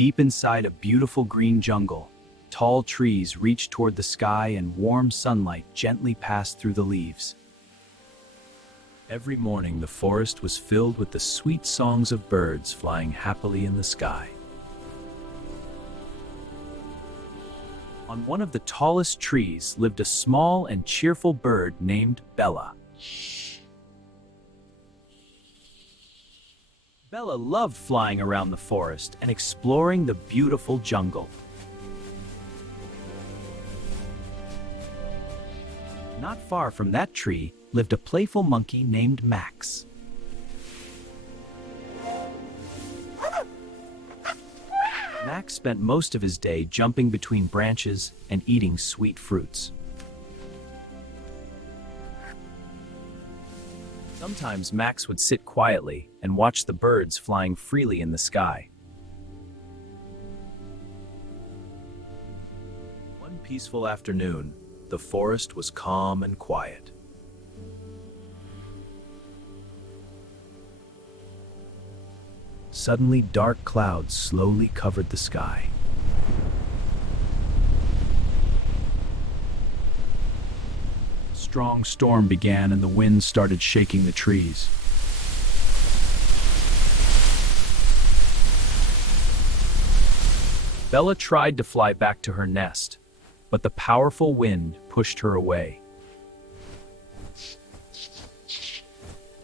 Deep inside a beautiful green jungle, tall trees reached toward the sky and warm sunlight gently passed through the leaves. Every morning, the forest was filled with the sweet songs of birds flying happily in the sky. On one of the tallest trees lived a small and cheerful bird named Bella. Bella loved flying around the forest and exploring the beautiful jungle. Not far from that tree lived a playful monkey named Max. Max spent most of his day jumping between branches and eating sweet fruits. Sometimes Max would sit quietly and watch the birds flying freely in the sky. One peaceful afternoon, the forest was calm and quiet. Suddenly, dark clouds slowly covered the sky. A strong storm began and the wind started shaking the trees. Bella tried to fly back to her nest, but the powerful wind pushed her away.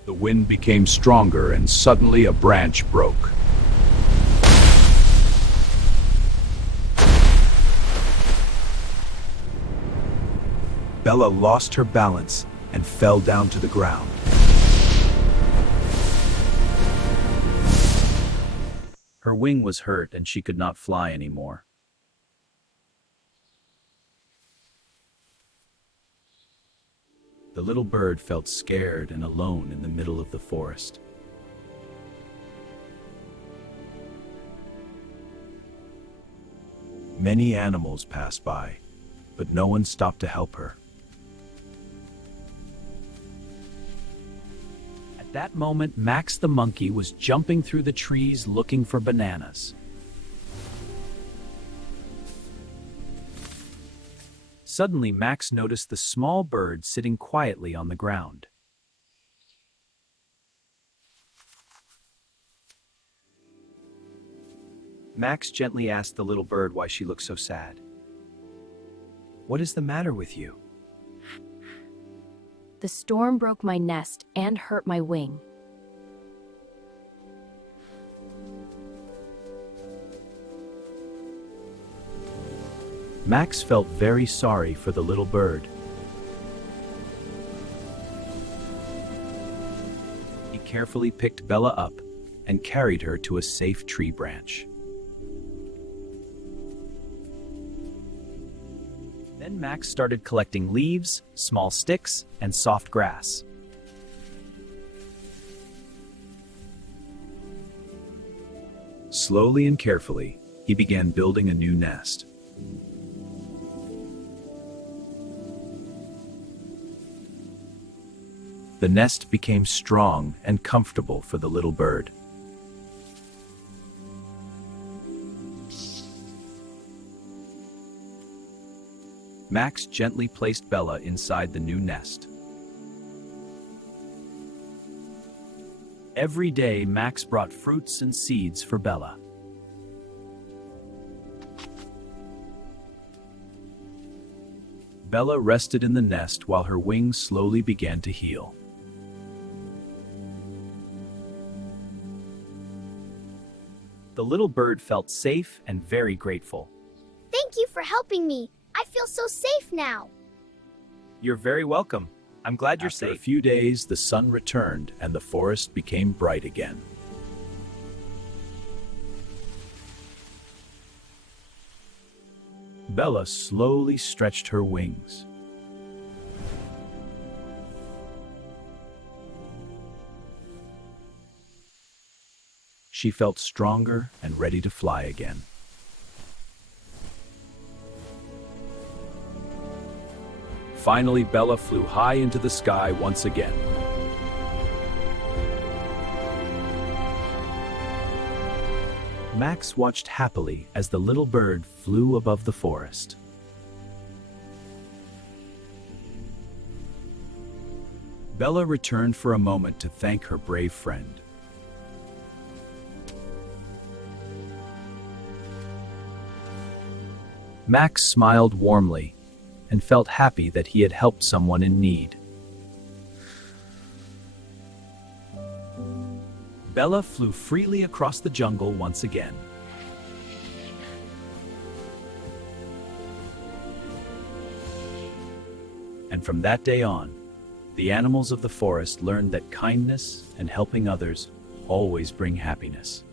The wind became stronger and suddenly a branch broke. Bella lost her balance and fell down to the ground. Her wing was hurt and she could not fly anymore. The little bird felt scared and alone in the middle of the forest. Many animals passed by, but no one stopped to help her. At that moment, Max the monkey was jumping through the trees looking for bananas. Suddenly, Max noticed the small bird sitting quietly on the ground. Max gently asked the little bird why she looked so sad. "What is the matter with you?" The storm broke my nest and hurt my wing. Max felt very sorry for the little bird. He carefully picked Bella up and carried her to a safe tree branch. Then Max started collecting leaves, small sticks, and soft grass. Slowly and carefully, he began building a new nest. The nest became strong and comfortable for the little bird. Max gently placed Bella inside the new nest. Every day, Max brought fruits and seeds for Bella. Bella rested in the nest while her wings slowly began to heal. The little bird felt safe and very grateful. Thank you for helping me. I feel so safe now. You're very welcome. I'm glad you're After safe. a few days, the sun returned and the forest became bright again. Bella slowly stretched her wings. She felt stronger and ready to fly again. Finally, Bella flew high into the sky once again. Max watched happily as the little bird flew above the forest. Bella returned for a moment to thank her brave friend. Max smiled warmly and felt happy that he had helped someone in need. Bella flew freely across the jungle once again. And from that day on, the animals of the forest learned that kindness and helping others always bring happiness.